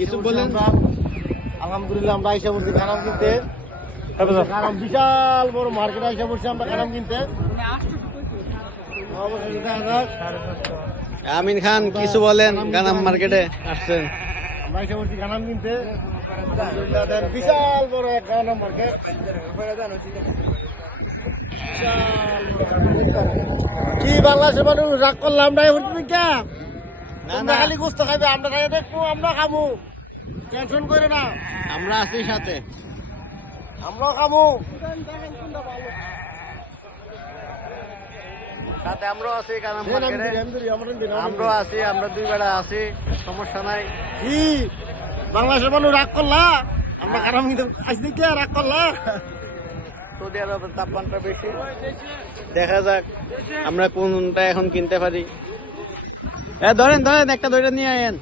কিছু বলেন। আলহামদুলিল্লাহ আমরা আইসা পড়ছি কানাম কিনতে। কানাম বিশাল বড় মার্কেট আইসা পড়ছি আমরা কানাম কিনতে। অবশ্যই দেখা যাক। আমিন খান কিছু বলেন, কানাম মার্কেটে আসছেন। আমরা আইসা পড়ছি কানাম কিনতে। আলহামদুলিল্লাহ দেন বিশাল বড় এক কানাম মার্কেট। কি বাংলাদেশের মানুষ রাগ করলাম না না। খালি গোস্ত খাইবে, আমরা খাই দেখবো, আমরা খাবো, টেনশন করে না, আমরা আছি সাথে। আমরাও খাবো। সাথে আমরাও আছি কানাম মার্কেটে। আমরাও আছি, আমরা দুই বেড়া আছি, সমস্যা নাই। কি বাংলাদেশের মানুষ রাগ করলা? আমরা কারাম কিন্তু আসছি কে রাগ করলা? সৌদি আরবের তাপমাত্রা বেশি, দেখা যাক আমরা কোনটা এখন কিনতে পারি। ধরেন ধরেন একটা দইটা নিয়ে আয়েন।